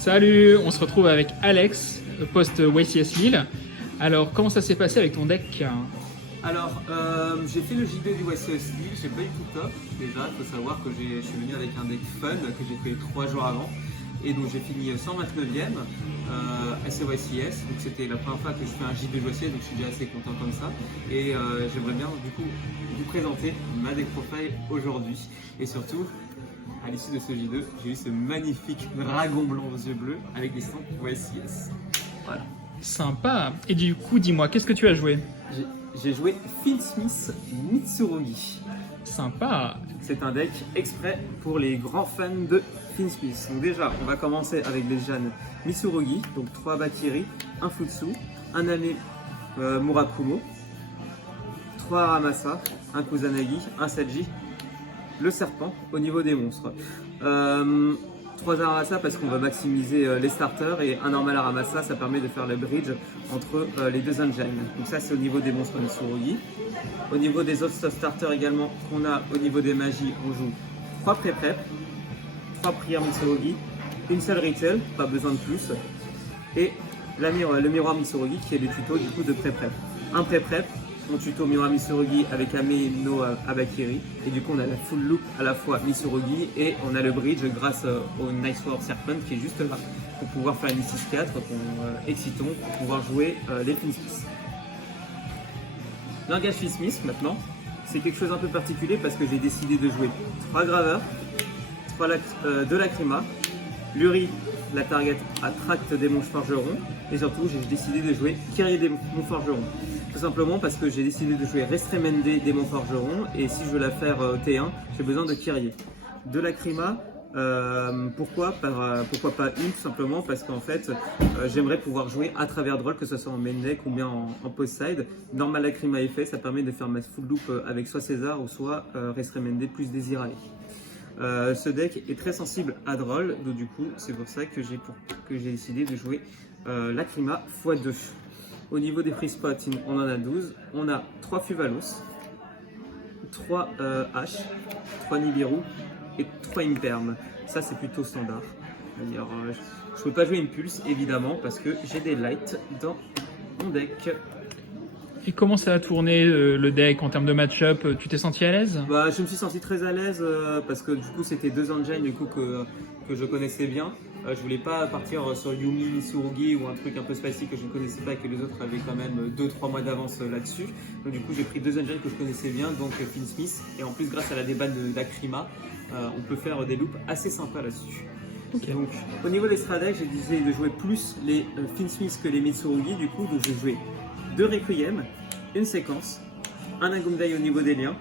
Salut, on se retrouve avec Alex, post YCS Lille. Alors, comment ça s'est passé avec ton deck? Alors, j'ai fait le J2 du YCS Lille, j'ai pas eu tout top. Déjà, il faut savoir que je suis venu avec un deck fun que j'ai fait 3 jours avant. Et donc j'ai fini 129e à CYCS. Donc c'était la première fois que je fais un J2 YCS, donc je suis déjà assez content comme ça. Et j'aimerais bien du coup vous présenter ma deck profile aujourd'hui. Et surtout, à l'issue de ce J2, j'ai eu ce magnifique dragon blanc aux yeux bleus avec des stamps YCS. Voilà. Sympa. Et du coup, dis-moi, qu'est-ce que tu as joué? J'ai joué Fiendsmith Mitsurugi. Sympa. C'est un deck exprès pour les grands fans de Fiendsmith. Donc déjà, on va commencer avec les Jans Mitsurugi, donc 3 Bakiri, 1 Futsu, 1 Ame Murakumo, 3 Aramasa, 1 Kusanagi, 1 Saji, le serpent au niveau des monstres. 3 Aramasa parce qu'on va maximiser les starters et un normal Aramasa, ça permet de faire le bridge entre les deux engines. Donc ça c'est au niveau des monstres Mitsurugi. Au niveau des autres starters également qu'on a au niveau des magies, on joue 3 pré-prep, 3 prières Mitsurugi, une seule rituel, pas besoin de plus, et le miroir Mitsurugi qui est le tuto du coup de pré-prep. Un pré-prep, on tuto miroir Mitsurugi avec Ame no Abakiri, et du coup on a la full loop à la fois Mitsurugi et on a le bridge grâce au Nice World Serpent qui est juste là pour pouvoir faire une 6-4, exciton, pour pouvoir jouer les Fiendsmith. Langage Fiendsmith maintenant, c'est quelque chose un peu particulier parce que j'ai décidé de jouer 3 graveurs, 2 lacrima, Luri, la target à tract démon forgeron, et surtout j'ai décidé de jouer Kyrie démon forgeron. Tout simplement parce que j'ai décidé de jouer Restremende démon forgeron, et si je veux la faire T1, j'ai besoin de Kyrie. De lacrima, pourquoi pas une, tout simplement parce qu'en fait j'aimerais pouvoir jouer à travers Droll, que ce soit en main deck ou bien en post side. Normal lacrima effet, ça permet de faire ma full loop avec soit César ou soit Restremende plus Désirae. Ce deck est très sensible à Droll, donc du coup c'est pour ça que j'ai décidé de jouer lacrima x2. Au niveau des free spots, on en a 12, on a 3 Fuvalos, 3 H, 3 Nibiru et 3 Imperm. Ça c'est plutôt standard. D'ailleurs, je ne peux pas jouer Impulse évidemment parce que j'ai des lights dans mon deck. Et comment ça a tourné le deck en termes de match-up? Tu t'es senti à l'aise? Bah, je me suis senti très à l'aise parce que du coup c'était 2 engines du coup, que je connaissais bien. Je voulais pas partir sur Yumi Mitsurugi ou un truc un peu spicy que je ne connaissais pas et que les autres avaient quand même 2-3 mois d'avance là-dessus. Donc du coup j'ai pris 2 engines que je connaissais bien, donc Fiendsmith, et en plus grâce à la débanne d'Akrima, on peut faire des loops assez sympas là-dessus. Okay. Donc au niveau des stratèges, j'ai décidé de jouer plus les Fiendsmith que les Mitsurugi, du coup donc j'ai joué 2 Requiem, une séquence, un Agumdai au niveau des liens,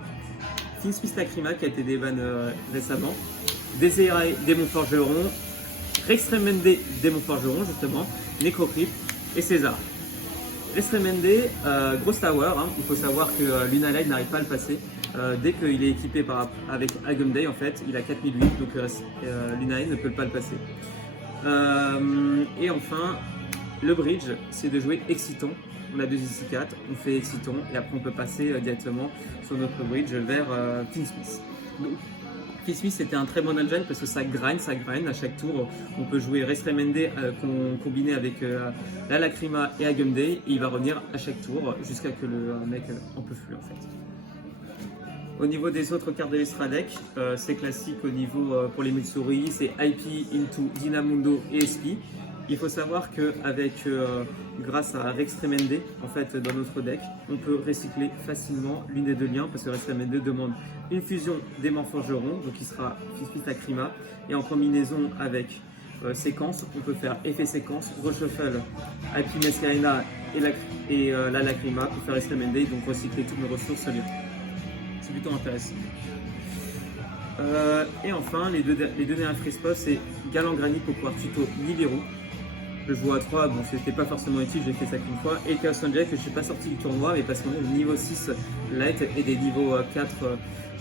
Fiendsmith Lacrima qui a été déban récemment, Désirae démon forgeron, Restremende démon forgeron justement, Necrocrypt et César. Restremende, grosse tower, il faut savoir que Lunalight n'arrive pas à le passer. Dès qu'il est équipé avec Agumdai, en fait, il a 4008, donc Lunalight ne peut pas le passer. Et enfin, le bridge, c'est de jouer Exciton. On a 2 ici 4, on fait Exciton et après on peut passer directement sur notre bridge vers Fiendsmith. Donc Fiendsmith c'était un très bon engine parce que ça grind à chaque tour. On peut jouer Restremende combiné avec la Lacrima et Agumdai et il va revenir à chaque tour jusqu'à que le mec en peut plus en fait. Au niveau des autres cartes de l'Extra Deck, c'est classique au niveau pour les Mitsurugi, c'est IP, Into, Dynamundo et SP. Il faut savoir qu'avec, grâce à Restremende, en fait, dans notre deck, on peut recycler facilement l'une des 2 liens parce que Restremende demande une fusion démon forgeron, donc qui sera Fiendsmith Lacrima, et en combinaison avec séquence, on peut faire effet séquence, reshuffle IP Mescarina et la Lacrima pour faire Restremende, donc recycler toutes nos ressources liens. C'est plutôt intéressant. Et enfin, les deux derniers free spots, c'est Galangrani pour pouvoir tuto Nibiru. Je joue à 3, bon c'était pas forcément utile, j'ai fait ça qu'une fois. Et Chaos Angel que je suis pas sorti du tournoi, mais parce qu'on est au niveau 6 light et des niveaux 4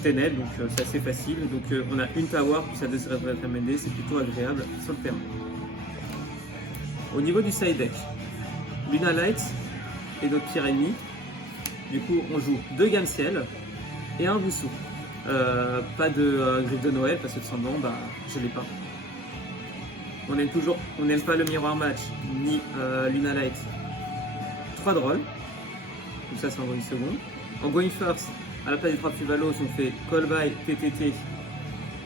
ténèbres, donc c'est assez facile. Donc on a une power, puis ça devrait t'amener, c'est plutôt agréable sur le terrain. Au niveau du side deck, Luna Light et notre pire ennemi. Du coup on joue 2 gammes ciel et un Wusu. Pas de griffe de Noël parce que tout simplement je l'ai pas. On n'aime pas le Mirror Match, ni Luna Light. 3 drôles. Donc ça c'est en going second. En going first, à la place des 3 plus valos, on fait Call By, TTT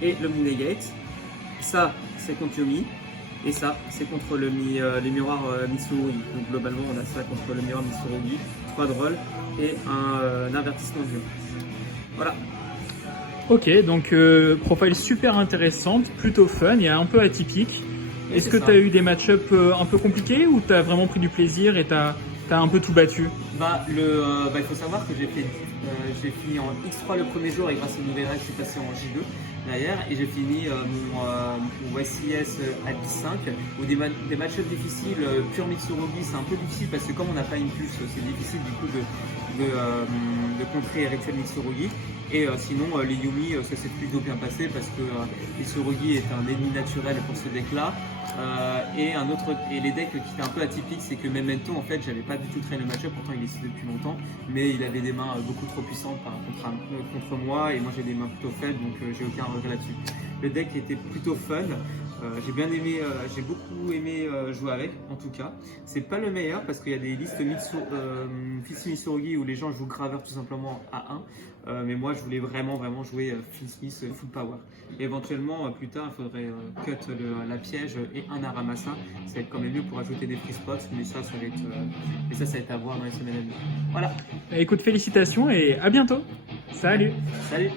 et le Munegate. Ça c'est contre Yomi. Et ça c'est contre les miroirs Mitsurugi. Donc globalement on a ça contre le miroir Mitsurugi. 3 drôles et un avertissement dur. Voilà. Ok, donc profile super intéressante, plutôt fun et un peu atypique. Est-ce que tu as eu des match-up un peu compliqués ou tu as vraiment pris du plaisir et tu as un peu tout battu? Il faut savoir que j'ai fini en X3 le premier jour et grâce au nouvel règle, je suis passé en J2 derrière et j'ai fini mon YCS à 10-5 où des match-ups difficiles, pur Mitsurugi c'est un peu difficile parce que comme on n'a pas une pulse, c'est difficile du coup de contrer Rituel Mitsurugi. Et sinon les Yumi ça s'est plutôt bien passé parce que Mitsurugi est un ennemi naturel pour ce deck là. Et les decks qui étaient un peu atypiques, c'est que Memento en fait j'avais pas du tout traîné le match-up, pourtant il existe depuis longtemps, mais il avait des mains beaucoup trop puissantes contre moi et moi j'ai des mains plutôt faibles donc j'ai aucun regret là-dessus. Le deck était plutôt fun, j'ai bien aimé, j'ai beaucoup aimé jouer avec en tout cas. C'est pas le meilleur parce qu'il y a des listes Fils Mitsurugi où les gens jouent Graveur tout simplement à 1. Mais moi je voulais vraiment jouer Fils full power. Et éventuellement plus tard il faudrait cut la piège et un Aramasa. Ça va être quand même mieux pour ajouter des free spots, mais ça va être à voir dans les semaines à venir. Voilà. Écoute, félicitations et à bientôt. Salut. Salut.